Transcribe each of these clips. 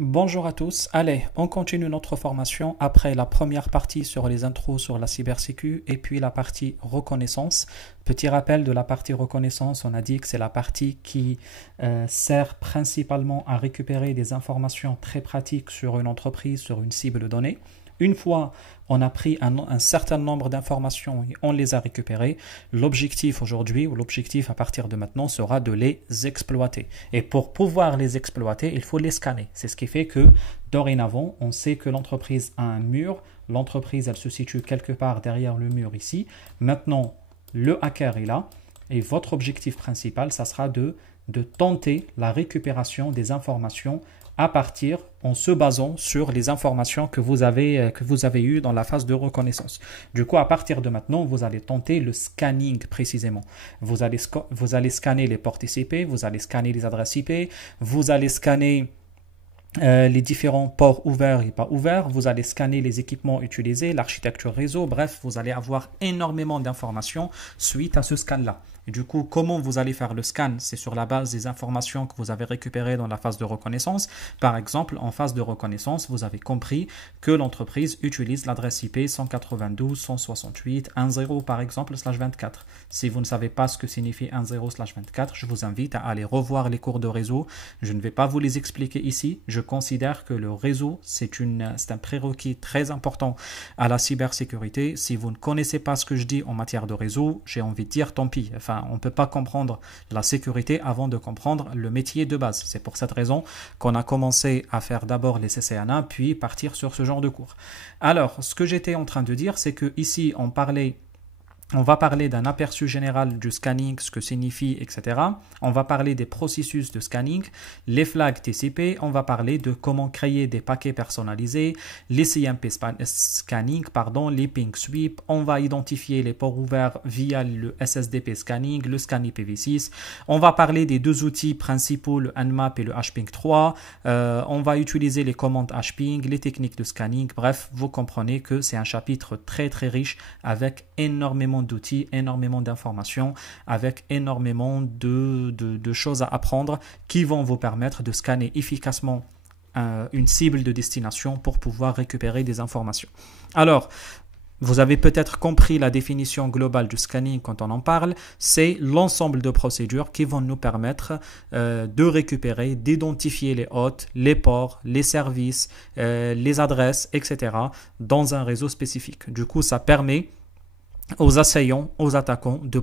Bonjour à tous. Allez, on continue notre formation après la première partie sur les intros sur la cybersécu et puis la partie reconnaissance. Petit rappel de la partie reconnaissance, on a dit que c'est la partie qui sert principalement à récupérer des informations très pratiques sur une entreprise, sur une cible donnée. Une fois on a pris un certain nombre d'informations et on les a récupérées, l'objectif aujourd'hui ou l'objectif à partir de maintenant sera de les exploiter. Et pour pouvoir les exploiter, il faut les scanner. C'est ce qui fait que dorénavant, on sait que l'entreprise a un mur. L'entreprise, elle se situe quelque part derrière le mur ici. Maintenant, le hacker est là et votre objectif principal, ça sera de tenter la récupération des informations en se basant sur les informations que vous avez eues dans la phase de reconnaissance. Du coup, à partir de maintenant, vous allez tenter le scanning précisément. Vous allez scanner les ports TCP, vous allez scanner les adresses IP, vous allez scanner les différents ports ouverts et pas ouverts, vous allez scanner les équipements utilisés, l'architecture réseau, bref, vous allez avoir énormément d'informations suite à ce scan-là. Et du coup, comment vous allez faire le scan? C'est sur la base des informations que vous avez récupérées dans la phase de reconnaissance. Par exemple, en phase de reconnaissance, vous avez compris que l'entreprise utilise l'adresse IP 192.168.1.0 par exemple /24. Si vous ne savez pas ce que signifie 1.0/24, je vous invite à aller revoir les cours de réseau. Je ne vais pas vous les expliquer ici. Je considère que le réseau, c'est un prérequis très important à la cybersécurité. Si vous ne connaissez pas ce que je dis en matière de réseau, j'ai envie de dire tant pis. Enfin, on ne peut pas comprendre la sécurité avant de comprendre le métier de base. C'est pour cette raison qu'on a commencé à faire d'abord les CCNA, puis partir sur ce genre de cours. Alors, ce que j'étais en train de dire, c'est que ici, on va parler d'un aperçu général du scanning, ce que signifie, etc. On va parler des processus de scanning, les flags TCP, on va parler de comment créer des paquets personnalisés, les CMP scanning, les ping sweep, on va identifier les ports ouverts via le SSDP scanning, le scan IPv6, on va parler des deux outils principaux, le Nmap et le hping-3, on va utiliser les commandes hping, les techniques de scanning, bref, vous comprenez que c'est un chapitre très très riche avec énormément d'outils, énormément d'informations, avec énormément de choses à apprendre qui vont vous permettre de scanner efficacement une cible de destination pour pouvoir récupérer des informations. Alors, vous avez peut-être compris la définition globale du scanning quand on en parle, c'est l'ensemble de procédures qui vont nous permettre de récupérer, d'identifier les hôtes, les ports, les services, les adresses, etc. dans un réseau spécifique. Du coup, ça permet aux assaillants, aux attaquants de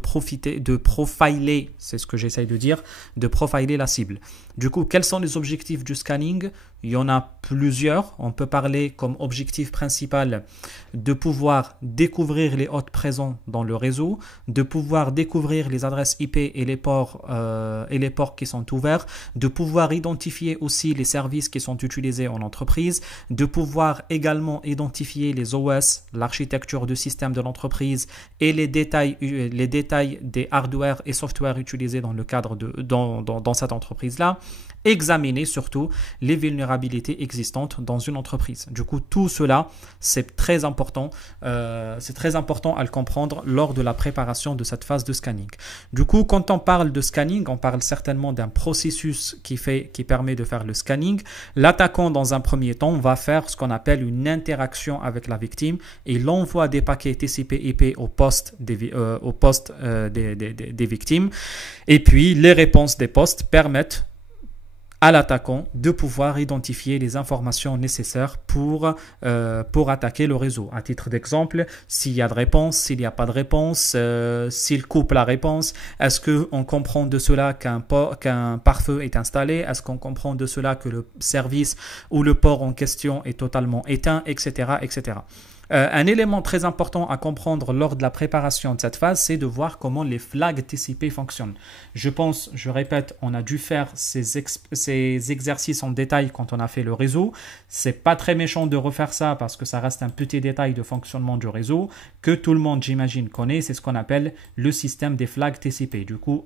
profiler, c'est ce que j'essaye de dire, de profiler la cible. Du coup, quels sont les objectifs du scanning? Il y en a plusieurs. On peut parler comme objectif principal de pouvoir découvrir les hôtes présents dans le réseau, de pouvoir découvrir les adresses IP et les ports qui sont ouverts, de pouvoir identifier aussi les services qui sont utilisés en entreprise, de pouvoir également identifier les OS, l'architecture du système de l'entreprise et les détails des hardware et software utilisés dans le cadre dans cette entreprise-là. Examiner surtout les vulnérabilités existantes dans une entreprise. Du coup, tout cela, c'est très important à le comprendre lors de la préparation de cette phase de scanning. Du coup, quand on parle de scanning, on parle certainement d'un processus qui permet de faire le scanning. L'attaquant, dans un premier temps, va faire ce qu'on appelle une interaction avec la victime et il envoie des paquets TCP/IP au poste des victimes. Et puis, les réponses des postes permettent à l'attaquant de pouvoir identifier les informations nécessaires pour attaquer le réseau. À titre d'exemple, s'il y a de réponse, s'il n'y a pas de réponse, s'il coupe la réponse, est-ce qu'on comprend de cela qu'un pare-feu est installé, est-ce qu'on comprend de cela que le service ou le port en question est totalement éteint, etc., etc. Un élément très important à comprendre lors de la préparation de cette phase, c'est de voir comment les flags TCP fonctionnent. Je répète, on a dû faire ces exercices en détail quand on a fait le réseau. C'est pas très méchant de refaire ça parce que ça reste un petit détail de fonctionnement du réseau que tout le monde, j'imagine, connaît. C'est ce qu'on appelle le système des flags TCP. Du coup,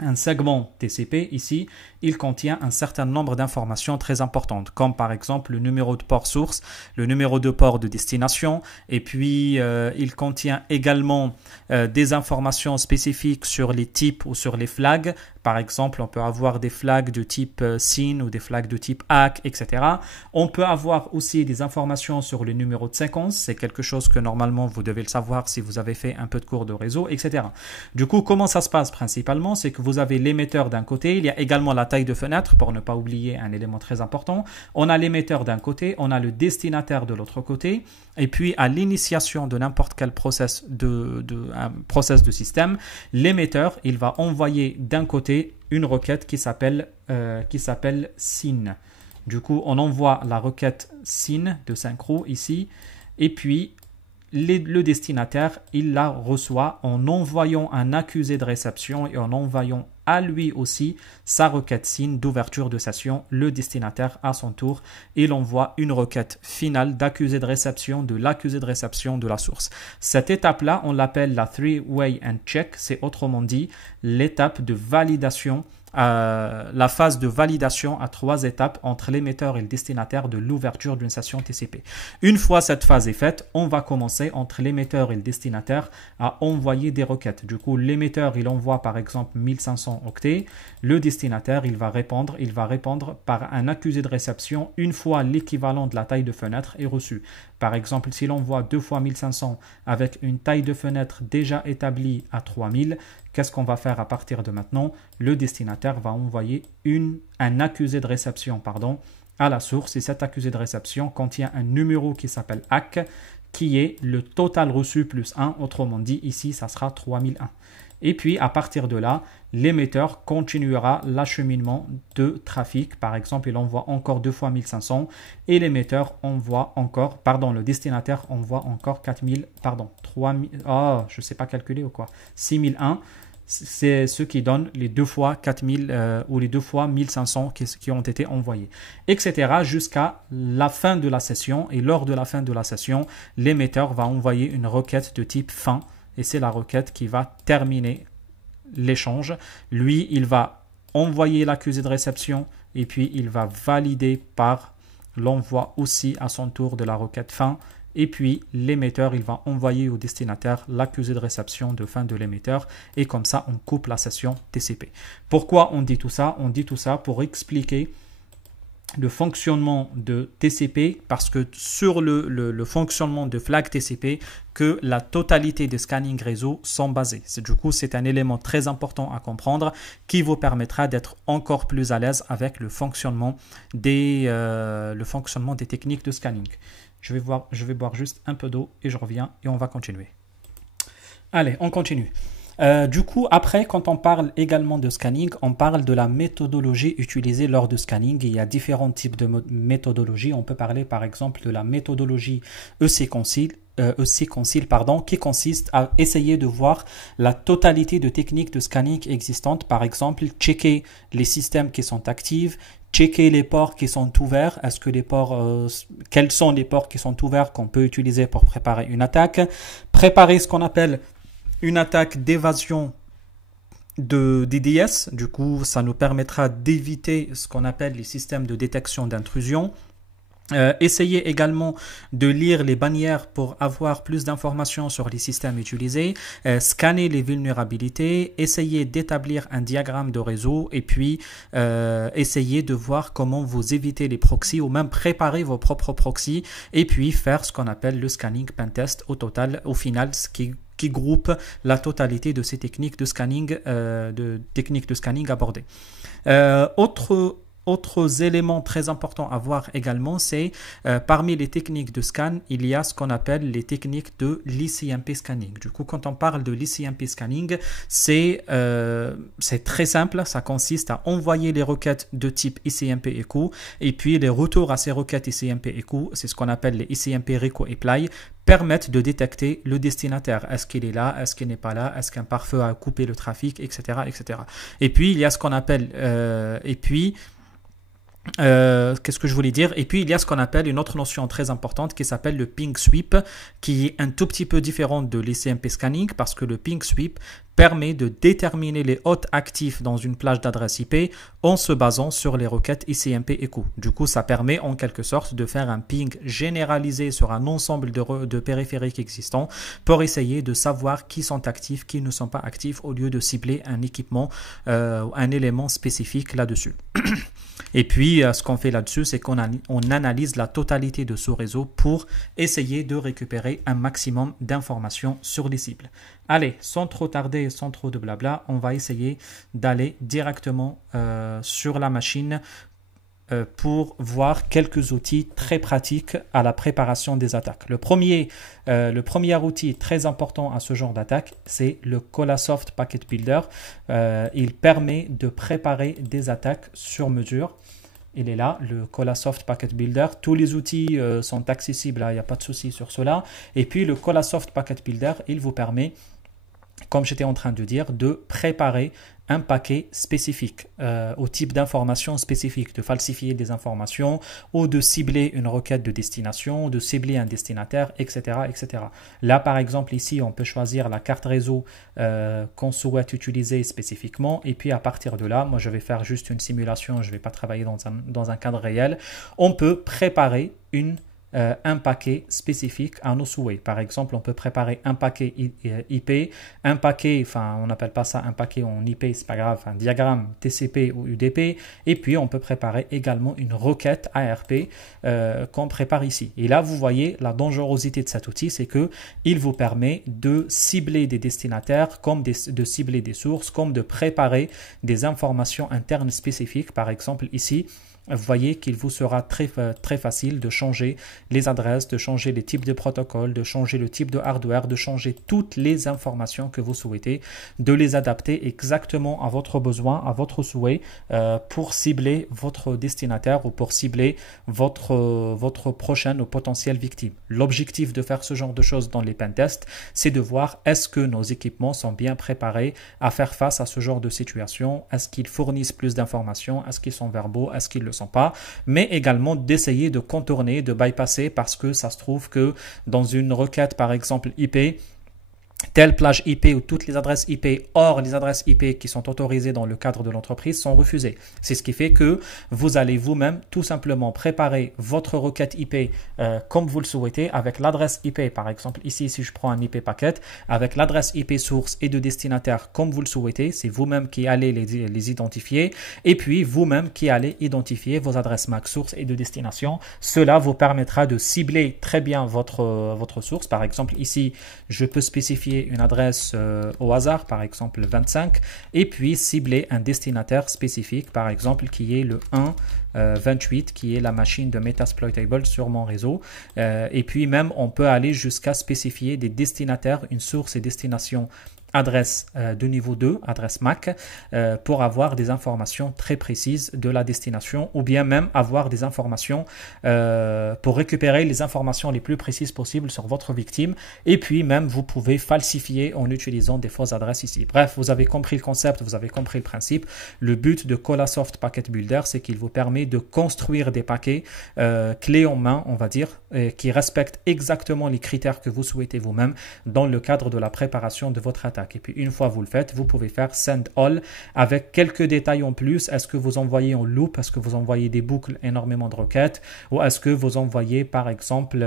un segment TCP, ici, il contient un certain nombre d'informations très importantes, comme par exemple le numéro de port source, le numéro de port de destination, et puis il contient également des informations spécifiques sur les types ou sur les flags. Par exemple, on peut avoir des flags de type SYN ou des flags de type ACK, etc. On peut avoir aussi des informations sur le numéro de séquence. C'est quelque chose que normalement vous devez le savoir si vous avez fait un peu de cours de réseau, etc. Du coup, comment ça se passe principalement? C'est que vous avez l'émetteur d'un côté, il y a également la taille de fenêtre pour ne pas oublier un élément très important. On a l'émetteur d'un côté, on a le destinataire de l'autre côté, et puis à l'initiation de n'importe quel process un process de système, l'émetteur, il va envoyer d'un côté une requête qui s'appelle SYN. Du coup, on envoie la requête SYN de synchro ici, et puis le destinataire, il la reçoit en envoyant un accusé de réception et en envoyant à lui aussi sa requête SYN d'ouverture de session. Le destinataire, à son tour, il envoie une requête finale d'accusé de réception de l'accusé de réception de la source. Cette étape-là, on l'appelle la three-way and check. C'est autrement dit l'étape de validation, la phase de validation à 3 étapes entre l'émetteur et le destinataire de l'ouverture d'une session TCP. Une fois cette phase est faite, on va commencer entre l'émetteur et le destinataire à envoyer des requêtes. Du coup, l'émetteur, il envoie par exemple 1500 octets. Le destinataire, il va répondre par un accusé de réception une fois l'équivalent de la taille de fenêtre est reçu. Par exemple, si l'on envoie 2 fois 1500 avec une taille de fenêtre déjà établie à 3000, qu'est-ce qu'on va faire à partir de maintenant? Le destinataire va envoyer un accusé de réception à la source, et cet accusé de réception contient un numéro qui s'appelle ACK, qui est le total reçu plus 1, autrement dit ici ça sera 3001. Et puis à partir de là, l'émetteur continuera l'acheminement de trafic. Par exemple, il envoie encore 2 fois 1500 et l'émetteur envoie encore, le destinataire envoie encore 3000, je ne sais pas calculer ou quoi, 6001. C'est ce qui donne les 2 fois 4000 ou les 2 fois 1500 qui ont été envoyés, etc. jusqu'à la fin de la session. Et lors de la fin de la session, l'émetteur va envoyer une requête de type fin. Et c'est la requête qui va terminer l'échange. Lui, il va envoyer l'accusé de réception et puis il va valider par l'envoi aussi à son tour de la requête fin. Et puis l'émetteur, il va envoyer au destinataire l'accusé de réception de fin de l'émetteur. Et comme ça, on coupe la session TCP. Pourquoi on dit tout ça? On dit tout ça pour expliquer le fonctionnement de TCP, parce que sur le fonctionnement de flag TCP, que la totalité des scanning réseau sont basés. Du coup, c'est un élément très important à comprendre qui vous permettra d'être encore plus à l'aise avec le fonctionnement des techniques de scanning. Je vais boire juste un peu d'eau et je reviens et on va continuer. Allez, on continue. Du coup, après, quand on parle également de scanning, on parle de la méthodologie utilisée lors de scanning. Il y a différents types de méthodologies. On peut parler par exemple de la méthodologie EC-Concile, qui consiste à essayer de voir la totalité de techniques de scanning existantes. Par exemple, checker les systèmes qui sont actifs, checker les ports qui sont ouverts. Est-ce que quels sont les ports qui sont ouverts qu'on peut utiliser pour préparer une attaque? Préparer ce qu'on appelle une attaque d'évasion de DDoS. Du coup, ça nous permettra d'éviter ce qu'on appelle les systèmes de détection d'intrusion. Essayez également de lire les bannières pour avoir plus d'informations sur les systèmes utilisés, scanner les vulnérabilités, essayer d'établir un diagramme de réseau et puis essayer de voir comment vous évitez les proxys ou même préparer vos propres proxys et puis faire ce qu'on appelle le scanning pentest au final, ce qui groupe la totalité de ces techniques de scanning, abordées. Autres éléments très importants à voir également, c'est parmi les techniques de scan, il y a ce qu'on appelle les techniques de l'ICMP scanning. Du coup, quand on parle de l'ICMP scanning, c'est très simple. Ça consiste à envoyer les requêtes de type ICMP echo et puis les retours à ces requêtes ICMP echo, c'est ce qu'on appelle les ICMP reco apply, permettent de détecter le destinataire. Est-ce qu'il est là? Est-ce qu'il n'est pas là? Est-ce qu'un pare-feu a coupé le trafic, etc., etc. Et puis, il y a ce qu'on appelle... qu'est-ce que je voulais dire? Et puis, il y a ce qu'on appelle une autre notion très importante qui s'appelle le ping sweep, qui est un tout petit peu différent de l'ICMP scanning parce que le ping sweep permet de déterminer les hôtes actifs dans une plage d'adresse IP en se basant sur les requêtes ICMP echo. Du coup, ça permet en quelque sorte de faire un ping généralisé sur un ensemble de périphériques existants pour essayer de savoir qui sont actifs, qui ne sont pas actifs, au lieu de cibler un équipement, un élément spécifique là-dessus. Et puis, ce qu'on fait là-dessus, c'est qu'on analyse la totalité de ce réseau pour essayer de récupérer un maximum d'informations sur les cibles. Allez, sans trop tarder, sans trop de blabla, on va essayer d'aller directement sur la machine pour voir quelques outils très pratiques à la préparation des attaques. Le premier outil très important à ce genre d'attaque, c'est le Colasoft Packet Builder. Il permet de préparer des attaques sur mesure. Il est là, le Colasoft Packet Builder. Tous les outils sont accessibles, il n'y a pas de souci sur cela. Et puis le Colasoft Packet Builder, il vous permet, comme j'étais en train de dire, de préparer un paquet spécifique au type d'information spécifique, de falsifier des informations ou de cibler une requête de destination, de cibler un destinataire, etc., etc. Là, par exemple, ici, on peut choisir la carte réseau qu'on souhaite utiliser spécifiquement et puis à partir de là, moi, je vais faire juste une simulation, je ne vais pas travailler dans un cadre réel. On peut préparer un paquet spécifique à nos souhaits. Par exemple, on peut préparer un paquet IP, un paquet, enfin on n'appelle pas ça un paquet en IP, c'est pas grave, un diagramme TCP ou UDP, et puis on peut préparer également une requête ARP qu'on prépare ici. Et là, vous voyez la dangerosité de cet outil, c'est que il vous permet de cibler des destinataires, comme de cibler des sources, comme de préparer des informations internes spécifiques. Par exemple, ici, vous voyez qu'il vous sera très facile de changer les adresses, de changer les types de protocoles, de changer le type de hardware, de changer toutes les informations que vous souhaitez, de les adapter exactement à votre besoin, à votre souhait pour cibler votre destinataire ou pour cibler votre prochaine ou potentielle victime. L'objectif de faire ce genre de choses dans les pentests, c'est de voir est-ce que nos équipements sont bien préparés à faire face à ce genre de situation, est-ce qu'ils fournissent plus d'informations, est-ce qu'ils sont verbaux, est-ce qu'ils le sont pas, mais également d'essayer de contourner, de bypasser parce que ça se trouve que dans une requête par exemple IP, telle plage IP ou toutes les adresses IP hors les adresses IP qui sont autorisées dans le cadre de l'entreprise sont refusées. C'est ce qui fait que vous allez vous-même tout simplement préparer votre requête IP comme vous le souhaitez avec l'adresse IP. Par exemple, ici, si je prends un IP packet, avec l'adresse IP source et de destinataire comme vous le souhaitez, c'est vous-même qui allez les identifier et puis vous-même qui allez identifier vos adresses MAC source et de destination. Cela vous permettra de cibler très bien votre source. Par exemple, ici, je peux spécifier une adresse au hasard, par exemple 25, et puis cibler un destinataire spécifique, par exemple qui est le 128, qui est la machine de Metasploitable sur mon réseau. Et puis même, on peut aller jusqu'à spécifier des destinataires, une source et destination adresse de niveau 2, adresse MAC, pour avoir des informations très précises de la destination ou bien même avoir des informations pour récupérer les informations les plus précises possibles sur votre victime et puis même vous pouvez falsifier en utilisant des fausses adresses ici. Bref, vous avez compris le concept, vous avez compris le principe. Le but de Colasoft Packet Builder, c'est qu'il vous permet de construire des paquets clés en main, on va dire, qui respectent exactement les critères que vous souhaitez vous-même dans le cadre de la préparation de votre attaque. Et puis une fois vous le faites, vous pouvez faire Send All avec quelques détails en plus. Est-ce que vous envoyez en loop? Est-ce que vous envoyez des boucles, énormément de requêtes? Ou est-ce que vous envoyez par exemple...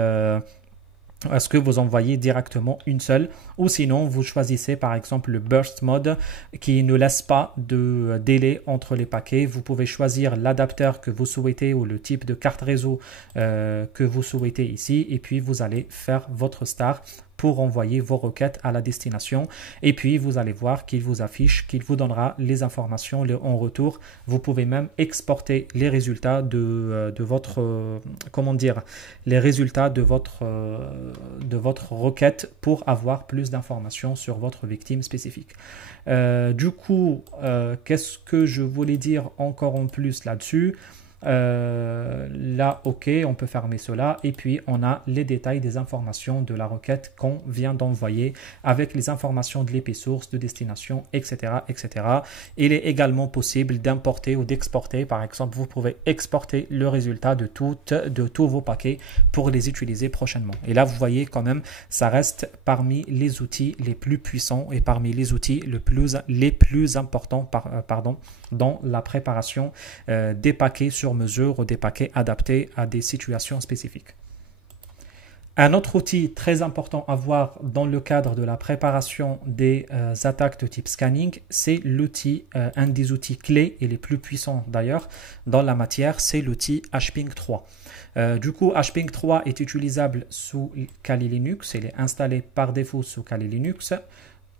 est-ce que vous envoyez directement une seule ou sinon vous choisissez par exemple le burst mode qui ne laisse pas de délai entre les paquets. Vous pouvez choisir l'adapteur que vous souhaitez ou le type de carte réseau que vous souhaitez ici et puis vous allez faire votre star pour envoyer vos requêtes à la destination et puis vous allez voir qu'il vous affiche, qu'il vous donnera les informations en retour. Vous pouvez même exporter les résultats de votre les résultats de votre requête pour avoir plus d'informations sur votre victime spécifique. Du coup, qu'est-ce que je voulais dire encore en plus là-dessus? Là, OK, on peut fermer cela. Et puis, on a les détails des informations de la requête qu'on vient d'envoyer avec les informations de l'IP source, de destination, etc., etc. Il est également possible d'importer ou d'exporter. Par exemple, vous pouvez exporter le résultat de tous vos paquets pour les utiliser prochainement. Et là, vous voyez quand même, ça reste parmi les outils les plus puissants et parmi les outils les plus importants dans la préparation des paquets sur mesure ou des paquets adaptés à des situations spécifiques. Un autre outil très important à voir dans le cadre de la préparation des attaques de type scanning, c'est l'outil, un des outils clés et les plus puissants d'ailleurs dans la matière, c'est l'outil HPing 3. Du coup, HPing 3 est utilisable sous Kali Linux, il est installé par défaut sous Kali Linux.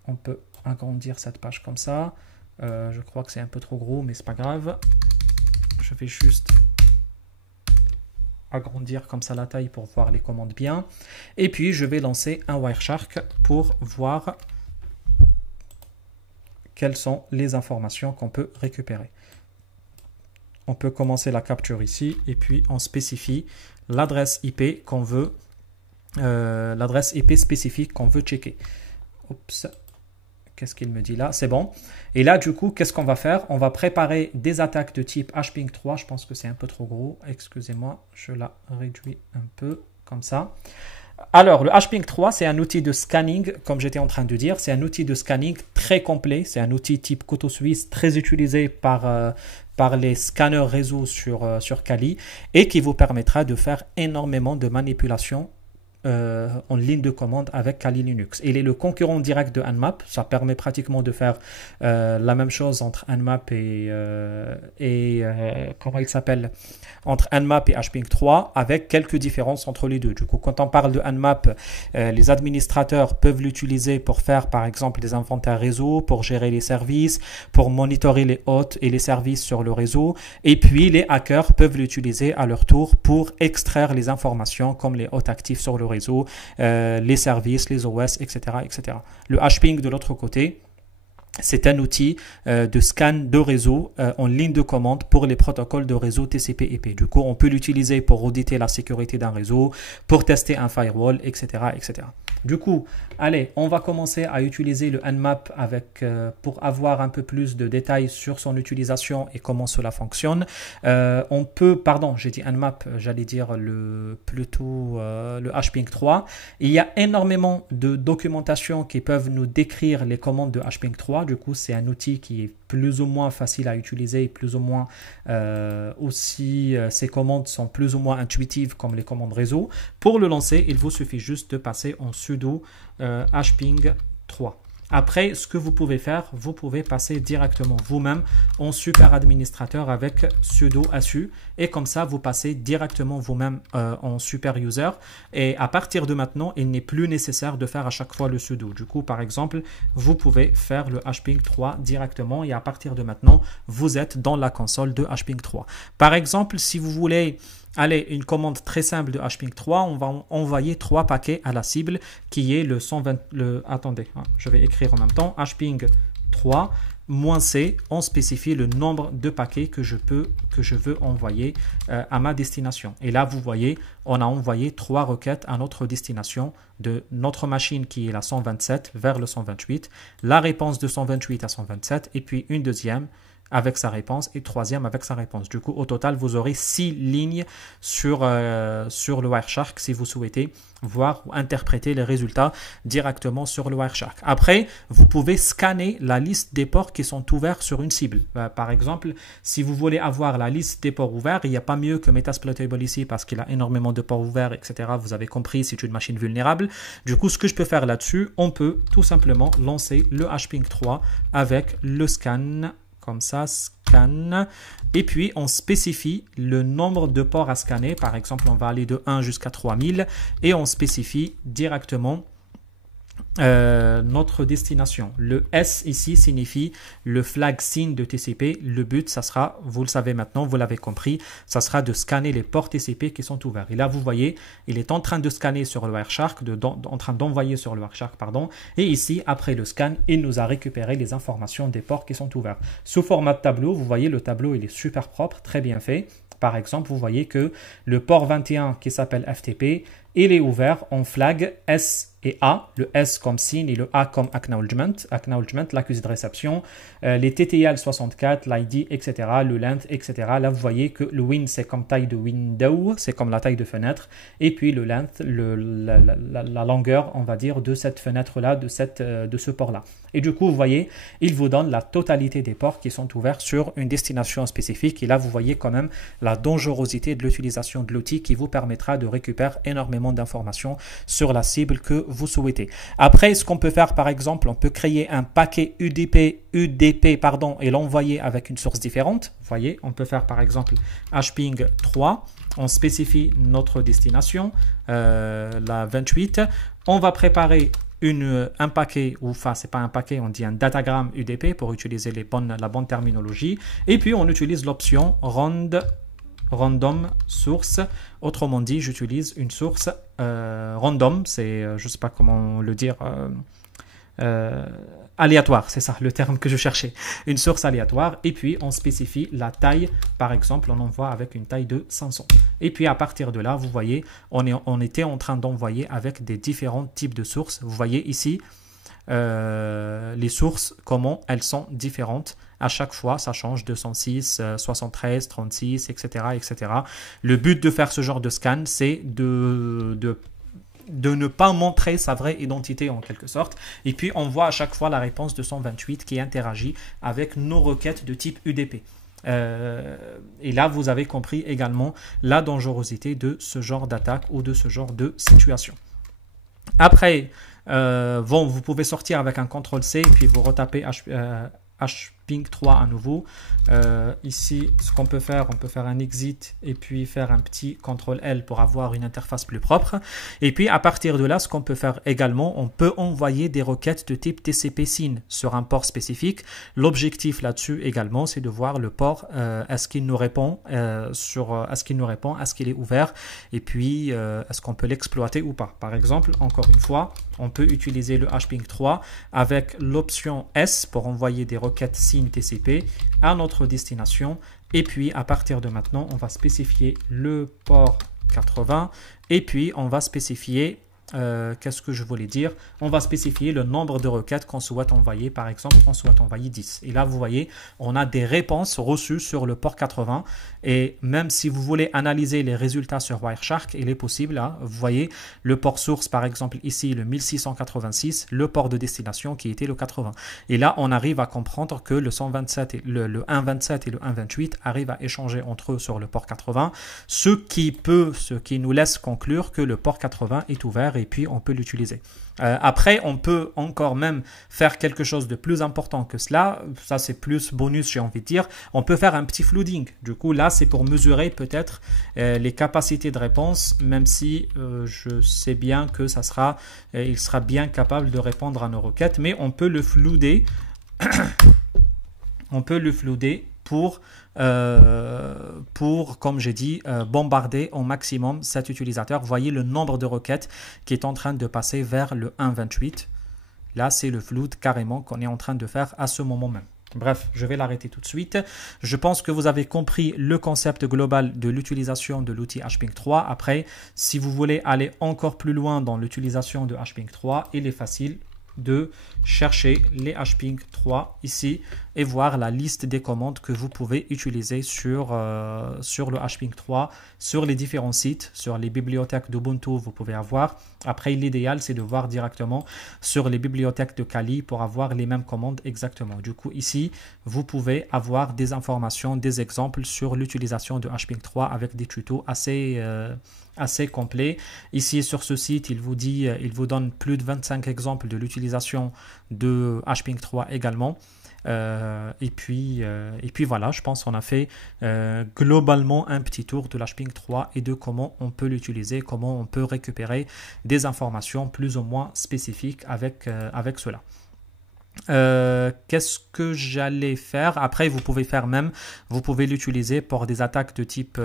On peut agrandir cette page comme ça. Je crois que c'est un peu trop gros, mais c'est pas grave. Je vais juste agrandir comme ça la taille pour voir les commandes bien. Et puis, je vais lancer un Wireshark pour voir quelles sont les informations qu'on peut récupérer. On peut commencer la capture ici et puis on spécifie l'adresse IP qu'on veut, l'adresse IP spécifique qu'on veut checker. Oups. Qu'est-ce qu'il me dit là? C'est bon. Et là, du coup, qu'est-ce qu'on va faire? On va préparer des attaques de type HPing 3. Je pense que c'est un peu trop gros. Excusez-moi, je la réduis un peu comme ça. Alors, le HPing 3, c'est un outil de scanning, comme j'étais en train de dire. C'est un outil de scanning très complet. C'est un outil type couteau suisse, très utilisé par les scanners réseau sur Kali et qui vous permettra de faire énormément de manipulations en ligne de commande avec Kali Linux. Il est le concurrent direct de Nmap. Ça permet pratiquement de faire la même chose entre Nmap et comment il s'appelle, entre Nmap et HPing 3 avec quelques différences entre les deux. Du coup, quand on parle de Nmap, les administrateurs peuvent l'utiliser pour faire par exemple des inventaires réseau, pour gérer les services, pour monitorer les hôtes et les services sur le réseau. Et puis les hackers peuvent l'utiliser à leur tour pour extraire les informations comme les hôtes actifs sur le réseau, les services, les OS, etc., etc. Le HPing de l'autre côté, c'est un outil de scan de réseau en ligne de commande pour les protocoles de réseau TCP/IP. Du coup, on peut l'utiliser pour auditer la sécurité d'un réseau, pour tester un firewall, etc., etc. Du coup, allez, on va commencer à utiliser le Nmap pour avoir un peu plus de détails sur son utilisation et comment cela fonctionne. J'ai dit Nmap, j'allais dire plutôt le HPing 3. Il y a énormément de documentation qui peuvent nous décrire les commandes de HPing 3. Du coup, c'est un outil qui est plus ou moins facile à utiliser, plus ou moins ces commandes sont plus ou moins intuitives comme les commandes réseau. Pour le lancer, il vous suffit juste de passer en sudo HPing 3. Après, ce que vous pouvez faire, vous pouvez passer directement vous-même en super administrateur avec sudo su et comme ça, vous passez directement vous-même en super user et à partir de maintenant, il n'est plus nécessaire de faire à chaque fois le sudo. Du coup, par exemple, vous pouvez faire le HPing 3 directement et à partir de maintenant, vous êtes dans la console de HPing 3. Par exemple, si vous voulez une commande très simple de HPing 3, on va envoyer 3 paquets à la cible qui est le 120. Attendez, je vais écrire en même temps. HPing 3 -C, on spécifie le nombre de paquets que je veux envoyer à ma destination. Et là, vous voyez, on a envoyé 3 requêtes à notre destination de notre machine qui est la 127 vers le 128, la réponse de 128 à 127 et puis une deuxième avec sa réponse et troisième avec sa réponse. Du coup, au total, vous aurez 6 lignes sur le Wireshark si vous souhaitez voir ou interpréter les résultats directement sur le Wireshark. Après, vous pouvez scanner la liste des ports qui sont ouverts sur une cible. Par exemple, si vous voulez avoir la liste des ports ouverts, il n'y a pas mieux que Metasploitable ici parce qu'il a énormément de ports ouverts, etc. Vous avez compris, c'est une machine vulnérable. Du coup, ce que je peux faire là-dessus, on peut tout simplement lancer le HPing 3 avec le scan. Comme ça, scan. Et puis, on spécifie le nombre de ports à scanner. Par exemple, on va aller de 1 jusqu'à 3000. Et on spécifie directement notre destination. Le S ici signifie le flag signe de TCP. Le but, ça sera, vous le savez maintenant, vous l'avez compris, ça sera de scanner les ports TCP qui sont ouverts. Et là, vous voyez, il est en train de scanner sur le Wireshark, en train d'envoyer sur le Wireshark, pardon. Et ici, après le scan, il nous a récupéré les informations des ports qui sont ouverts. Sous format de tableau, vous voyez, le tableau, il est super propre, très bien fait. Par exemple, vous voyez que le port 21 qui s'appelle FTP, il est ouvert en flag S et A, le S comme signe et le A comme acknowledgement, l'accusé de réception, les TTL 64, l'ID, etc., le length, etc. Là, vous voyez que le win, c'est comme taille de window, c'est comme la taille de fenêtre, et puis le length, la longueur, on va dire, de cette fenêtre-là, de ce port-là. Et du coup, vous voyez, il vous donne la totalité des ports qui sont ouverts sur une destination spécifique. Et là, vous voyez quand même la dangerosité de l'utilisation de l'outil qui vous permettra de récupérer énormément d'informations sur la cible que vous souhaitez. Après, ce qu'on peut faire, par exemple, on peut créer un paquet UDP et l'envoyer avec une source différente. Vous voyez, on peut faire par exemple hping 3. On spécifie notre destination, la 28. On va préparer un paquet, ou enfin c'est pas un paquet, on dit un datagramme UDP pour utiliser la bonne terminologie. Et puis on utilise l'option random source. Autrement dit, j'utilise une source random, c'est, je sais pas comment le dire, aléatoire, c'est ça le terme que je cherchais, une source aléatoire, et puis on spécifie la taille, par exemple on envoie avec une taille de 500, et puis à partir de là, vous voyez, on était en train d'envoyer avec des différents types de sources. Vous voyez ici les sources, comment elles sont différentes. À chaque fois, ça change, 206, 73, 36, etc., etc. Le but de faire ce genre de scan, c'est de ne pas montrer sa vraie identité en quelque sorte. Et puis, on voit à chaque fois la réponse de 128 qui interagit avec nos requêtes de type UDP. Et là, vous avez compris également la dangerosité de ce genre d'attaque ou de ce genre de situation. Après, vous pouvez sortir avec un CTRL-C et puis vous retapez hping 3 à nouveau. Ici, ce qu'on peut faire, on peut faire un exit et puis faire un petit CTRL-L pour avoir une interface plus propre. Et puis, à partir de là, ce qu'on peut faire également, on peut envoyer des requêtes de type TCP/SYN sur un port spécifique. L'objectif là-dessus également, c'est de voir le port, est-ce qu'il nous répond, est-ce qu'il est ouvert, et puis est-ce qu'on peut l'exploiter ou pas. Par exemple, encore une fois, on peut utiliser le hping 3 avec l'option S pour envoyer des requêtes SYN TCP à notre destination, et puis à partir de maintenant on va spécifier le port 80 et puis on va spécifier qu'est-ce que je voulais dire, on va spécifier le nombre de requêtes qu'on souhaite envoyer. Par exemple, on souhaite envoyer 10, et là vous voyez on a des réponses reçues sur le port 80, et même si vous voulez analyser les résultats sur Wireshark, il est possible, hein, vous voyez le port source par exemple ici le 1686, le port de destination qui était le 80, et là on arrive à comprendre que le 127 et le 127 et le 128 arrivent à échanger entre eux sur le port 80, ce qui nous laisse conclure que le port 80 est ouvert et puis on peut l'utiliser. Après, on peut encore même faire quelque chose de plus important que cela. Ça, c'est plus bonus, j'ai envie de dire. On peut faire un petit flooding. Du coup, là, c'est pour mesurer peut-être les capacités de réponse, même si je sais bien que il sera bien capable de répondre à nos requêtes. Mais on peut le flouder. On peut le flouder pour, comme j'ai dit, bombarder au maximum cet utilisateur. Vous voyez le nombre de requêtes qui est en train de passer vers le 1.28. Là, c'est le flood carrément qu'on est en train de faire à ce moment même. Bref, je vais l'arrêter tout de suite. Je pense que vous avez compris le concept global de l'utilisation de l'outil hping 3. Après, si vous voulez aller encore plus loin dans l'utilisation de hping 3, il est facile de chercher les hping 3 ici et voir la liste des commandes que vous pouvez utiliser sur le hping 3 sur les différents sites, sur les bibliothèques d'Ubuntu vous pouvez avoir. Après, l'idéal c'est de voir directement sur les bibliothèques de Kali pour avoir les mêmes commandes exactement. Du coup ici vous pouvez avoir des informations, des exemples sur l'utilisation de hping 3 avec des tutos assez complet. Ici sur ce site, il vous donne plus de 25 exemples de l'utilisation de hping 3 également. Et puis voilà, je pense qu'on a fait globalement un petit tour de l'HPing 3 et de comment on peut l'utiliser, comment on peut récupérer des informations plus ou moins spécifiques avec cela. Qu'est-ce que j'allais faire? Après, vous pouvez l'utiliser pour des attaques de type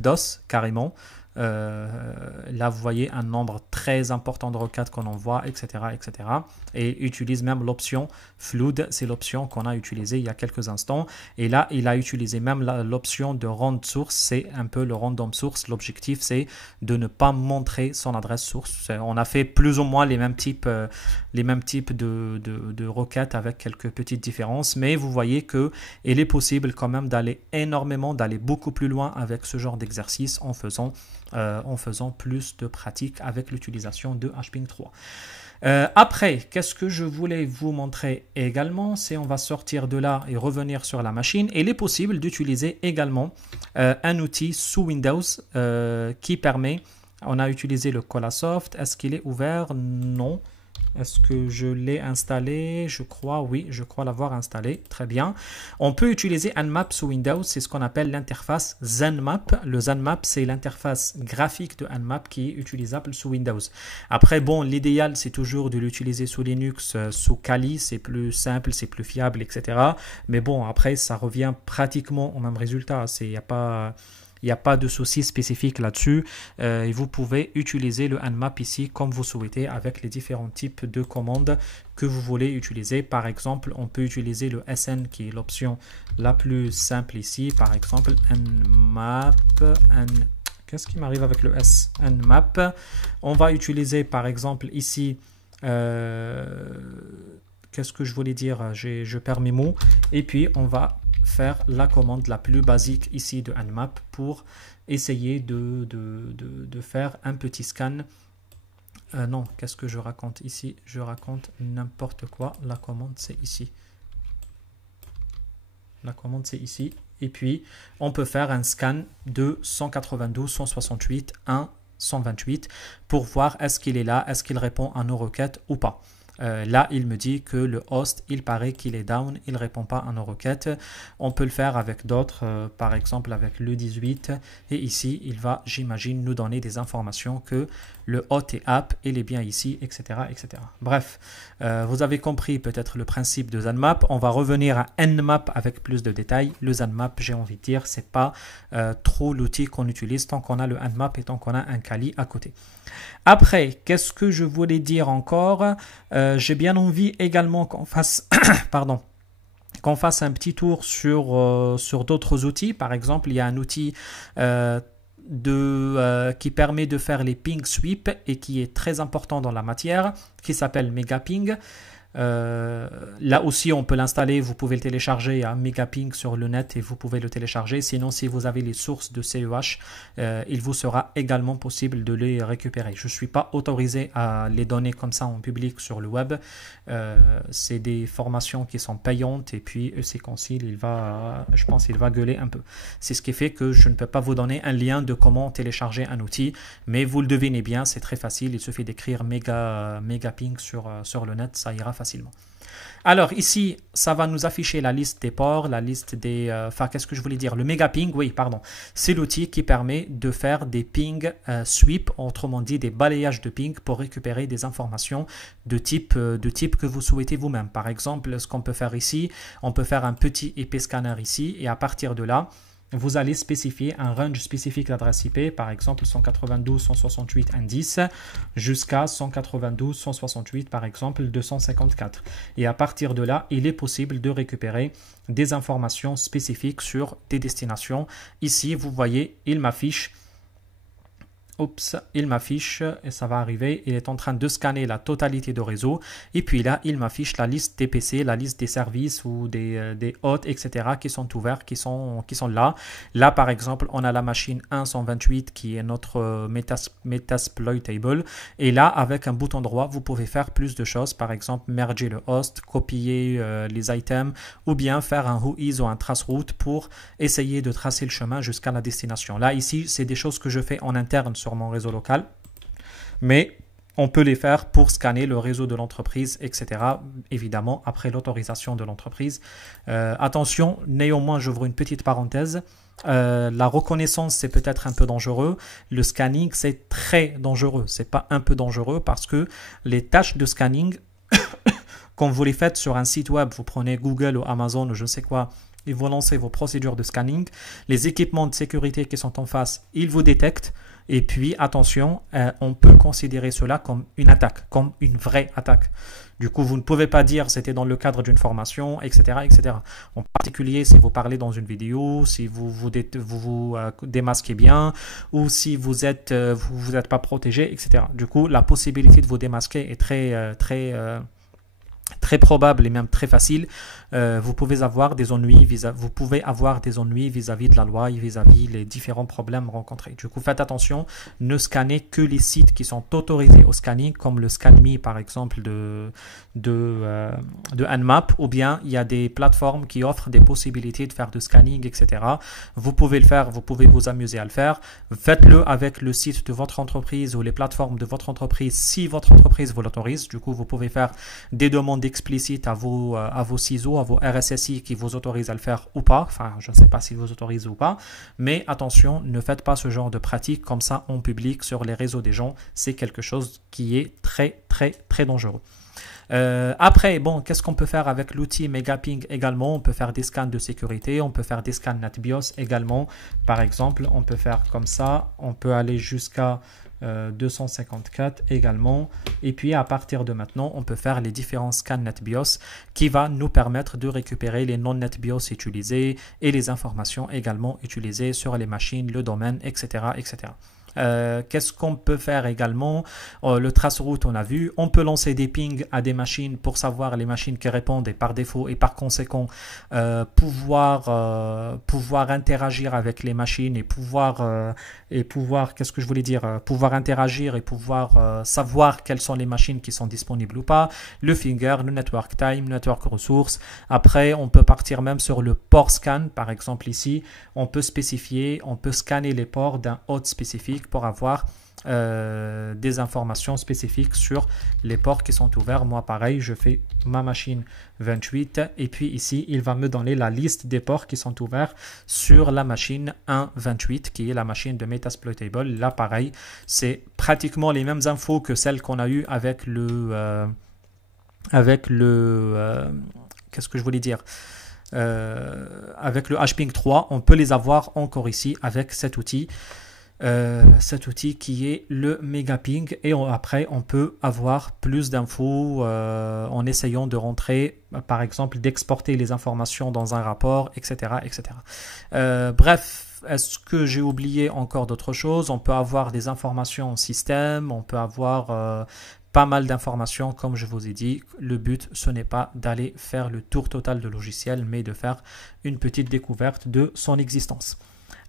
DOS carrément. Là, vous voyez un nombre très important de requêtes qu'on envoie, etc., etc. Et utilise même l'option flood, c'est l'option qu'on a utilisée il y a quelques instants. Et là, il a utilisé même l'option de rand source, c'est un peu le random source. L'objectif, c'est de ne pas montrer son adresse source. On a fait plus ou moins les mêmes types de requêtes avec quelques petites différences, mais vous voyez que il est possible quand même d'aller beaucoup plus loin avec ce genre d'exercice en faisant plus de pratique avec l'utilisation de HPing 3. Après, qu'est-ce que je voulais vous montrer également, c'est on va sortir de là et revenir sur la machine. Il est possible d'utiliser également un outil sous Windows qui permet, on a utilisé le Colasoft, est-ce qu'il est ouvert? Non. Est-ce que je l'ai installé? Je crois, oui, je crois l'avoir installé. Très bien. On peut utiliser Nmap sous Windows. C'est ce qu'on appelle l'interface ZenMap. Le ZenMap, c'est l'interface graphique de Nmap qui est utilisable sous Windows. Après, bon, l'idéal, c'est toujours de l'utiliser sous Linux, sous Kali. C'est plus simple, c'est plus fiable, etc. Mais bon, après, ça revient pratiquement au même résultat. Il n'y a pas de souci spécifique là-dessus. Et vous pouvez utiliser le Nmap ici comme vous souhaitez avec les différents types de commandes que vous voulez utiliser. Par exemple, on peut utiliser le SN qui est l'option la plus simple ici. Par exemple, Nmap. Qu'est-ce qui m'arrive avec le S? Nmap. On va utiliser par exemple ici. Qu'est-ce que je voulais dire? Je perds mes mots. Et puis, on va faire la commande la plus basique ici de Nmap pour essayer de faire un petit scan. Non, qu'est-ce que je raconte ici? Je raconte n'importe quoi. La commande, c'est ici. La commande, c'est ici. Et puis, on peut faire un scan de 192, 168, 1, 128 pour voir est-ce qu'il est là, est-ce qu'il répond à nos requêtes ou pas. Là, il me dit que le host, il paraît qu'il est down, il ne répond pas à nos requêtes. On peut le faire avec d'autres, par exemple avec le 18. Et ici, il va, j'imagine, nous donner des informations que le hot est app, il est bien ici, etc. etc. Bref, vous avez compris peut-être le principe de ZenMap. On va revenir à Nmap avec plus de détails. Le ZenMap, j'ai envie de dire, c'est pas trop l'outil qu'on utilise tant qu'on a le Nmap et tant qu'on a un Kali à côté. Après, qu'est-ce que je voulais dire encore? J'ai bien envie également qu'on fasse, pardon, qu'on fasse un petit tour sur d'autres outils. Par exemple, il y a un outil qui permet de faire les ping sweep et qui est très important dans la matière, qui s'appelle Megaping. Là aussi on peut l'installer, vous pouvez le télécharger à Megaping sur le net et vous pouvez le télécharger. Sinon, si vous avez les sources de CEH, il vous sera également possible de les récupérer. Je ne suis pas autorisé à les donner comme ça en public sur le web. C'est des formations qui sont payantes et puis EC Concile, je pense qu'il va gueuler un peu. C'est ce qui fait que je ne peux pas vous donner un lien de comment télécharger un outil, mais vous le devinez bien, c'est très facile. Il suffit d'écrire Megaping sur le net, ça ira facilement. Alors ici, ça va nous afficher la liste des ports, la liste des... Enfin, qu'est-ce que je voulais dire? Le Megaping, oui, pardon. C'est l'outil qui permet de faire des ping sweep, autrement dit des balayages de ping pour récupérer des informations de type que vous souhaitez vous-même. Par exemple, ce qu'on peut faire ici, on peut faire un petit IP scanner ici et à partir de là, vous allez spécifier un range spécifique d'adresse IP, par exemple 192.168.1.10 jusqu'à 192.168, par exemple 254. Et à partir de là, il est possible de récupérer des informations spécifiques sur des destinations. Ici, vous voyez, il m'affiche et ça va arriver, il est en train de scanner la totalité de réseau et puis là il m'affiche la liste des PC, la liste des services ou des hôtes, etc. qui sont ouverts, qui sont là. Là par exemple on a la machine 128 qui est notre Metasploitable et là avec un bouton droit vous pouvez faire plus de choses, par exemple merger le host, copier les items ou bien faire un whois ou un traceroute pour essayer de tracer le chemin jusqu'à la destination. Là ici c'est des choses que je fais en interne sur mon réseau local, mais on peut les faire pour scanner le réseau de l'entreprise, etc. Évidemment, après l'autorisation de l'entreprise. Attention, néanmoins, j'ouvre une petite parenthèse. La reconnaissance, c'est peut-être un peu dangereux. Le scanning, c'est très dangereux. C'est pas un peu dangereux parce que les tâches de scanning, quand vous les faites sur un site web, vous prenez Google ou Amazon ou je ne sais quoi, et vous lancez vos procédures de scanning, les équipements de sécurité qui sont en face, ils vous détectent. Et puis, attention, on peut considérer cela comme une attaque, comme une vraie attaque. Du coup, vous ne pouvez pas dire c'était dans le cadre d'une formation, etc., etc. En particulier, si vous parlez dans une vidéo, si vous démasquez bien, ou si vous êtes pas protégé, etc. Du coup, la possibilité de vous démasquer est très probable et même très facile. Vous pouvez avoir des ennuis vis-à-vis de la loi et vis-à-vis les différents problèmes rencontrés. Du coup, faites attention, ne scannez que les sites qui sont autorisés au scanning, comme le ScanMe par exemple de Nmap, ou bien il y a des plateformes qui offrent des possibilités de faire du scanning, etc. Vous pouvez le faire, vous pouvez vous amuser à le faire. Faites-le avec le site de votre entreprise ou les plateformes de votre entreprise si votre entreprise vous l'autorise. Du coup, vous pouvez faire des demandes explicites à vos CISO, à vos RSSI qui vous autorisent à le faire ou pas. Enfin, je ne sais pas s'ils vous autorisent ou pas. Mais attention, ne faites pas ce genre de pratique comme ça en public sur les réseaux des gens. C'est quelque chose qui est très, très, très dangereux. Après, bon, qu'est-ce qu'on peut faire avec l'outil Megaping également? On peut faire des scans de sécurité, on peut faire des scans NetBIOS également. Par exemple, on peut faire comme ça, on peut aller jusqu'à 254 également, et puis à partir de maintenant on peut faire les différents scans NetBIOS qui va nous permettre de récupérer les non NetBIOS utilisés et les informations également utilisées sur les machines, le domaine, etc., etc. Qu'est-ce qu'on peut faire également? Le traceroute, on a vu. On peut lancer des pings à des machines pour savoir les machines qui répondent et par défaut et par conséquent pouvoir interagir avec les machines et pouvoir qu'est-ce que je voulais dire? Pouvoir interagir et pouvoir savoir quelles sont les machines qui sont disponibles ou pas. Le finger, le network time, network resource. Après, on peut partir même sur le port scan. Par exemple ici, on peut scanner les ports d'un hôte spécifique pour avoir des informations spécifiques sur les ports qui sont ouverts. Moi, pareil, je fais ma machine 28 et puis ici, il va me donner la liste des ports qui sont ouverts sur la machine 1.28 qui est la machine de Metasploitable. Là, pareil, c'est pratiquement les mêmes infos que celles qu'on a eues avec le qu'est-ce que je voulais dire? Avec le HPing 3, on peut les avoir encore ici avec cet outil qui est le Megaping, et après on peut avoir plus d'infos en essayant de rentrer, par exemple d'exporter les informations dans un rapport, etc., etc. Bref, est-ce que j'ai oublié encore d'autres choses? On peut avoir des informations en système, on peut avoir pas mal d'informations, comme je vous ai dit. Le but, ce n'est pas d'aller faire le tour total de logiciel, mais de faire une petite découverte de son existence.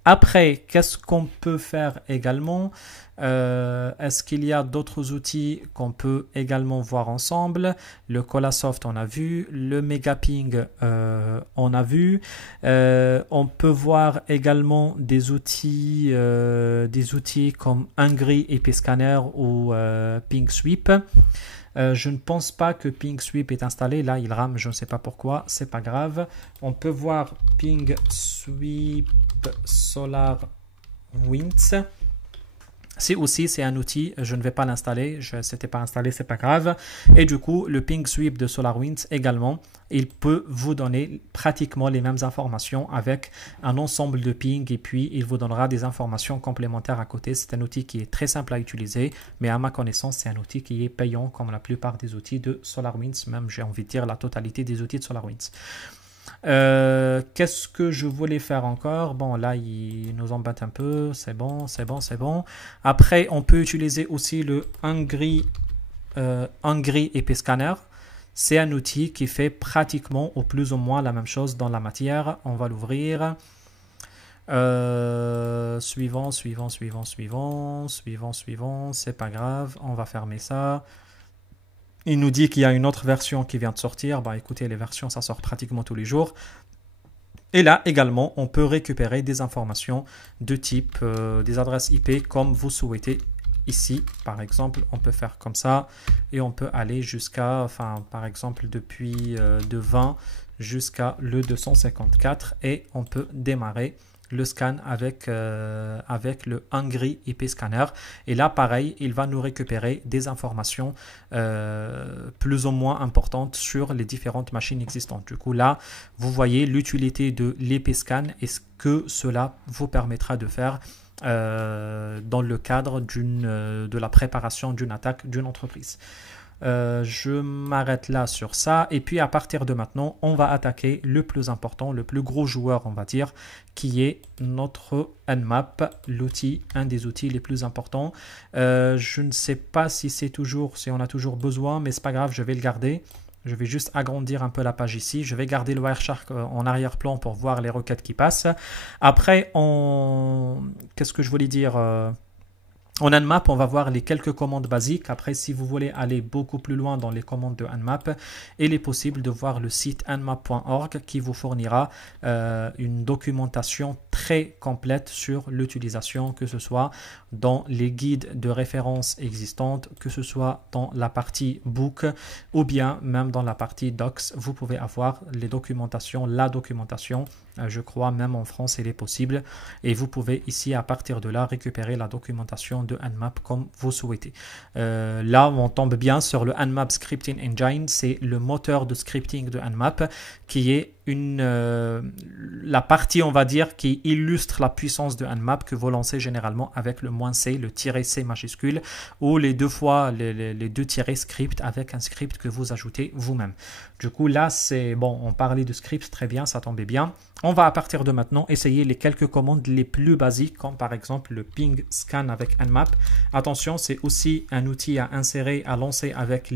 Après, qu'est-ce qu'on peut faire également? Est-ce qu'il y a d'autres outils qu'on peut également voir ensemble? Le Colasoft, on a vu. Le Megaping, on a vu. On peut voir également des outils comme Angry IP Scanner ou PingSweep. Je ne pense pas que PingSweep est installé. Là, il rame, je ne sais pas pourquoi. C'est pas grave. On peut voir PingSweep SolarWinds. C'est un outil, je ne vais pas l'installer, c'était pas installé, c'est pas grave. Et du coup, le PingSweep de SolarWinds également, il peut vous donner pratiquement les mêmes informations avec un ensemble de ping, et puis il vous donnera des informations complémentaires à côté. C'est un outil qui est très simple à utiliser, mais à ma connaissance, c'est un outil qui est payant comme la plupart des outils de SolarWinds, même j'ai envie de dire la totalité des outils de SolarWinds. Qu'est-ce que je voulais faire encore? Bon, là, il nous embête un peu. C'est bon. Après, on peut utiliser aussi le Angry IP Scanner. C'est un outil qui fait pratiquement ou plus ou moins la même chose dans la matière. On va l'ouvrir. Suivant. C'est pas grave. On va fermer ça. Il nous dit qu'il y a une autre version qui vient de sortir. Bah écoutez, les versions, ça sort pratiquement tous les jours. Et là, également, on peut récupérer des informations de type des adresses IP comme vous souhaitez ici, par exemple, on peut faire comme ça et on peut aller jusqu'à, enfin, par exemple, depuis de 20 jusqu'à le 254 et on peut démarrer le scan avec le Hungry IP Scanner. Et là, pareil, il va nous récupérer des informations plus ou moins importantes sur les différentes machines existantes. Du coup, là, vous voyez l'utilité de l'IP Scan et ce que cela vous permettra de faire dans le cadre de la préparation d'une attaque d'une entreprise. Je m'arrête là sur ça et puis à partir de maintenant on va attaquer le plus important, le plus gros joueur on va dire, qui est notre Nmap, l'outil, un des outils les plus importants. Je ne sais pas si on a toujours besoin, mais c'est pas grave, je vais le garder. Je vais juste agrandir un peu la page ici. Je vais garder le Wireshark en arrière-plan pour voir les requêtes qui passent. Après, qu'est-ce que je voulais dire en Nmap, on va voir les quelques commandes basiques. Après, si vous voulez aller beaucoup plus loin dans les commandes de Nmap, il est possible de voir le site nmap.org qui vous fournira une documentation très complète sur l'utilisation, que ce soit dans les guides de référence existantes, que ce soit dans la partie book ou bien même dans la partie docs. Vous pouvez avoir la documentation. Je crois même en France, il est possible. Et vous pouvez ici, à partir de là, récupérer la documentation de Nmap comme vous souhaitez. Là, on tombe bien sur le Nmap Scripting Engine. C'est le moteur de scripting de Nmap qui est la partie, on va dire, qui illustre la puissance de Nmap que vous lancez généralement avec le -c, le -c majuscule, ou les deux fois les deux tirets script avec un script que vous ajoutez vous-même. Du coup, là, c'est bon, on parlait de script, très bien, ça tombait bien. On va à partir de maintenant essayer les quelques commandes les plus basiques, comme par exemple le ping scan avec Nmap. Attention, c'est aussi un outil à insérer, à lancer avec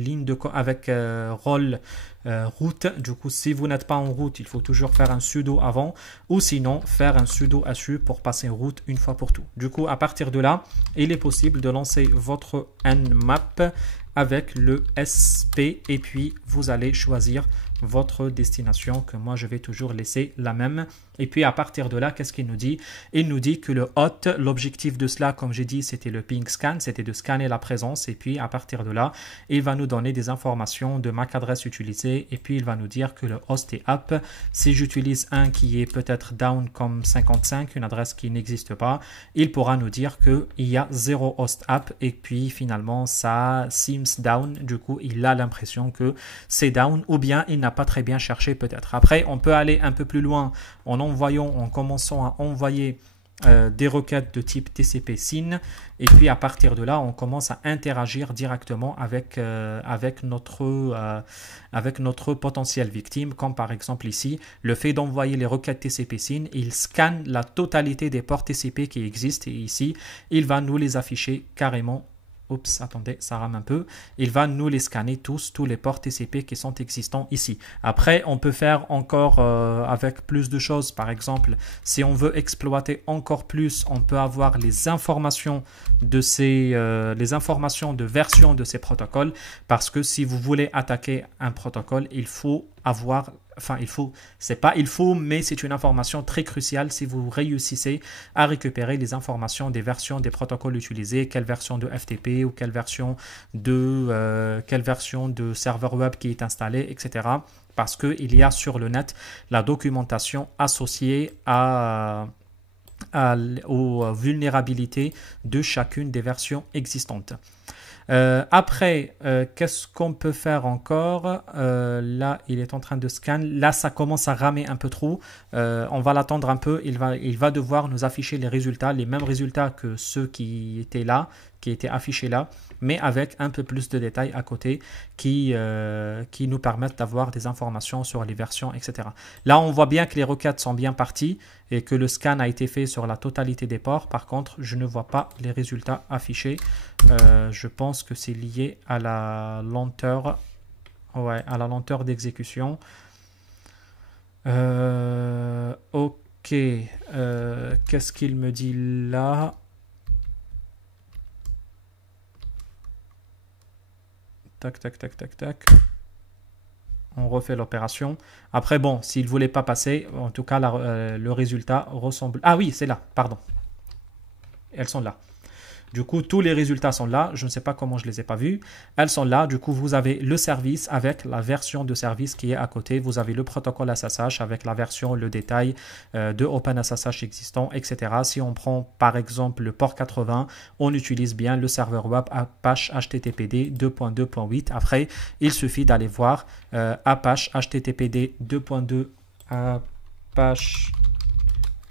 rôle route. Du coup, si vous n'êtes pas en route, il faut toujours faire un sudo avant, ou sinon faire un sudo su pour passer route une fois pour tout. Du coup, à partir de là, il est possible de lancer votre Nmap avec le SP et puis vous allez choisir votre destination, que moi je vais toujours laisser la même. Et puis à partir de là, qu'est-ce qu'il nous dit? Il nous dit que le hot, l'objectif de cela, comme j'ai dit, c'était le ping scan, c'était de scanner la présence. Et puis à partir de là, il va nous donner des informations de MAC adresse utilisée. Et puis il va nous dire que le host est up. Si j'utilise un qui est peut-être down comme 55, une adresse qui n'existe pas, il pourra nous dire qu'il y a 0 host up. Et puis finalement, ça seems down. Du coup, il a l'impression que c'est down, ou bien il n'a pas très bien cherché peut-être. Après, on peut aller un peu plus loin en commençant à envoyer des requêtes de type TCP SYN, et puis à partir de là on commence à interagir directement avec notre potentiel victime, comme par exemple ici le fait d'envoyer les requêtes TCP SYN. Il scanne la totalité des ports TCP qui existent et ici il va nous les afficher carrément. Oups, attendez, ça rame un peu. Il va nous les scanner tous les ports TCP qui sont existants ici. Après, on peut faire encore avec plus de choses. Par exemple, si on veut exploiter encore plus, on peut avoir les informations de version de ces protocoles. Parce que si vous voulez attaquer un protocole, il faut avoir... mais c'est une information très cruciale si vous réussissez à récupérer les informations des versions des protocoles utilisés, quelle version de FTP ou quelle version de serveur web qui est installée, etc. Parce qu'il y a sur le net la documentation associée aux vulnérabilités de chacune des versions existantes. Après, qu'est-ce qu'on peut faire encore? Là, il est en train de scan. Là, ça commence à ramer un peu trop. On va l'attendre un peu. Il va devoir nous afficher les résultats, les mêmes résultats que ceux qui étaient là, qui étaient affichés là, mais avec un peu plus de détails à côté qui nous permettent d'avoir des informations sur les versions, etc. Là, on voit bien que les requêtes sont bien parties et que le scan a été fait sur la totalité des ports. Par contre, je ne vois pas les résultats affichés. Je pense que c'est lié à la lenteur, d'exécution. Ok, qu'est-ce qu'il me dit là? Tac, tac, tac, tac, tac. On refait l'opération. Après, bon, s'il ne voulait pas passer, en tout cas, le résultat ressemble... Ah oui, c'est là, pardon. Elles sont là. Du coup, tous les résultats sont là. Je ne sais pas comment je les ai pas vus. Elles sont là. Du coup, vous avez le service avec la version de service qui est à côté. Vous avez le protocole SSH avec la version, le détail de OpenSSH existant, etc. Si on prend par exemple le port 80, on utilise bien le serveur web Apache HTTPD 2.2.8. Après, il suffit d'aller voir Apache HTTPD 2.2 Apache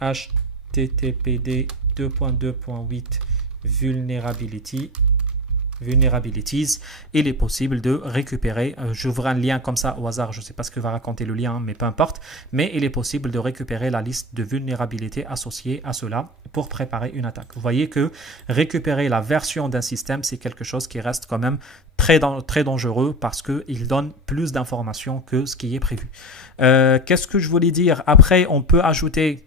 HTTPD 2.2.8 vulnerabilities, il est possible de récupérer, j'ouvre un lien comme ça au hasard, je ne sais pas ce que va raconter le lien, mais peu importe, mais il est possible de récupérer la liste de vulnérabilités associées à cela pour préparer une attaque. Vous voyez que récupérer la version d'un système, c'est quelque chose qui reste quand même très dangereux parce qu'il donne plus d'informations que ce qui est prévu. Qu'est-ce que je voulais dire? Après, on peut ajouter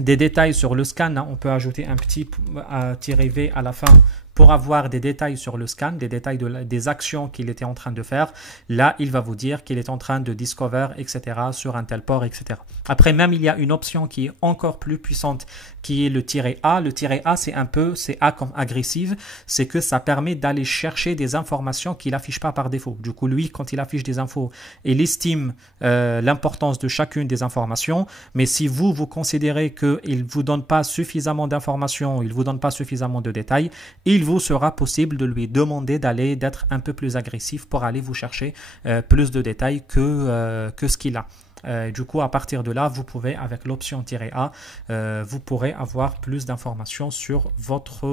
des détails sur le scan, hein. On peut ajouter un petit -v à la fin pour avoir des détails sur le scan, des détails des actions qu'il était en train de faire. Là, il va vous dire qu'il est en train de discover, etc. sur un tel port, etc. Après, même, il y a une option qui est encore plus puissante, qui est le -A. Le -A, c'est A comme agressive, c'est que ça permet d'aller chercher des informations qu'il n'affiche pas par défaut. Du coup, lui, quand il affiche des infos, il estime l'importance de chacune des informations, mais si vous considérez qu'il ne vous donne pas suffisamment d'informations, il ne vous donne pas suffisamment de détails, il vous sera possible de lui demander d'être un peu plus agressif pour aller vous chercher plus de détails que ce qu'il a. Du coup, à partir de là, vous pouvez, avec l'option -A, vous pourrez avoir plus d'informations sur votre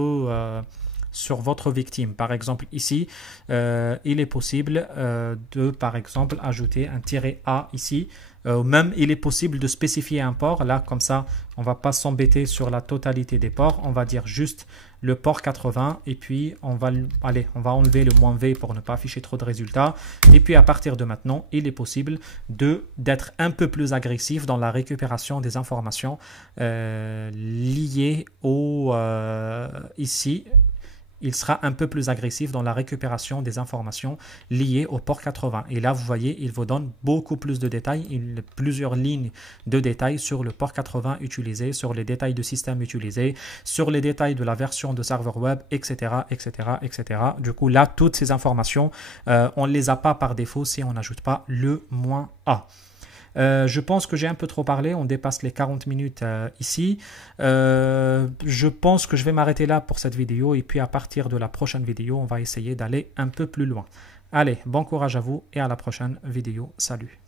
victime. Par exemple, ici, il est possible de, par exemple, ajouter un -A ici. Même, il est possible de spécifier un port. Là, comme ça, on ne va pas s'embêter sur la totalité des ports. On va dire juste le port 80 et puis on va enlever le -V pour ne pas afficher trop de résultats. Et puis, à partir de maintenant, il est possible d'être un peu plus agressif dans la récupération des informations liées ici. Il sera un peu plus agressif dans la récupération des informations liées au port 80. Et là, vous voyez, il vous donne beaucoup plus de détails, plusieurs lignes de détails sur le port 80 utilisé, sur les détails de système utilisé, sur les détails de la version de serveur web, etc., etc., etc. Du coup, là, toutes ces informations, on ne les a pas par défaut si on n'ajoute pas le -A. Je pense que j'ai un peu trop parlé, on dépasse les 40 minutes ici. Je pense que je vais m'arrêter là pour cette vidéo et puis à partir de la prochaine vidéo, on va essayer d'aller un peu plus loin. Allez, bon courage à vous et à la prochaine vidéo. Salut!